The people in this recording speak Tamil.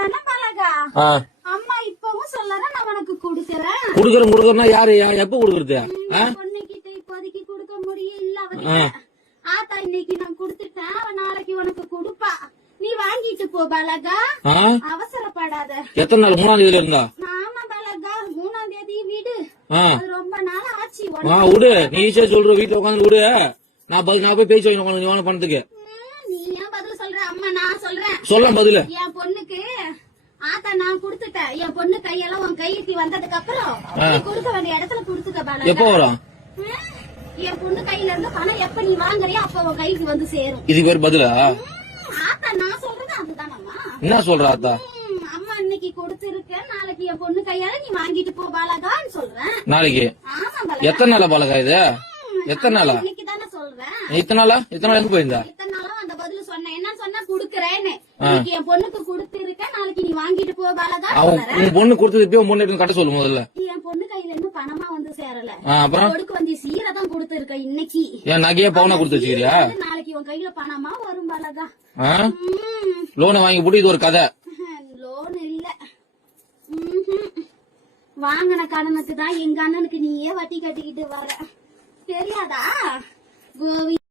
தானே பழகா. அம்மா இப்பவும் சொல்லறேன் நான் உனக்கு குடுக்கறேன். குடுக்கறேன்னா யாரு எப்ப குடுக்கறது? பொண்ணுகிட்ட இப்போதைக்கு குடுக்க முடியும் இல்ல அவகிட்ட. ஆத்தா இன்னைக்கு நான் குடுத்துட்டேன், அவ நாளைக்கு உனக்கு குடுப்பா. நீ வாங்கிட்டு போ பலகா, அவசரப்படாத. எத்தனை நாள்? 3ஆம் தேதியில இருந்தா? ஆமா பலகா, 3ஆம் தேதி வீடு. ரொம்ப நாள் ஆச்சு. விடு, நீ ஈஸியா சொல்ற, வீட்டுல உட்காந்து விடு. நான் போய் பேச்சு வாங்கி பணத்துக்கு. நீ ஏன் பதில் சொல்ற? அம்மா நான் சொல்றேன். சொல்ல பதில. என் பொண்ணுக்கு ஆத்தா நான் குடுத்துட்டேன். என் பொண்ணு கையெல்லாம் உன் கைக்கு வந்ததுக்கு அப்புறம் குடுக்க வேண்டிய இடத்துல குடுத்துக்க பலகா. எப்ப வரும்? என் பொண்ணு கையில இருந்து பணம் எப்ப நீ வாங்குறியோ அப்ப உன் கைக்கு வந்து சேரும். இதுக்கு பேர் பதிலா? ஆத்தா நான் சொல்றது அதுதானம்மா. என்ன சொல்ற ஆத்தா? அம்மா இன்னைக்கு கொடுத்திருக்கேன், நாளைக்கு என் பொண்ணு கையால நீ வாங்கிட்டு போ பாலகான்னு சொல்றேன். நாளைக்கு? எத்தனை நாளா பாலகா இது? எத்தனை நாளா? இன்னைக்கு தானே சொல்றேன். இத்தனை நாளா எங்க போயிருந்தா? இத்தனை நாளும் அந்த பதில் சொன்னேன். என்ன சொன்னா குடுக்கறேன்னு. இன்னைக்கு என் பொண்ணுக்கு கொடுத்திருக்கேன், நாளைக்கு நீ வாங்கிட்டு போ பாலகா. உன் பொண்ணு கொடுத்தது இப்ப உன் பொண்ணு கட்ட சொல்லு முதல்ல. என் பொண்ணு கையில இருந்து பணமா வந்து சேரல. அப்புறம் கொடுக்க வந்து சீரை தான் கொடுத்திருக்க இன்னைக்கு. என் நகையே பவுனா கொடுத்து வச்சுக்கிறியா? நாளைக்கு உன் கையில பணமா வரும் பாலகா. லோனை வாங்கி போட்டு இது ஒரு கதை. லோன் இல்ல, வாங்கின கடனுக்கு தான் எங்க அண்ணனுக்கு நீயே வட்டி கட்டிக்கிட்டு வர. தெரியாதா கோவி?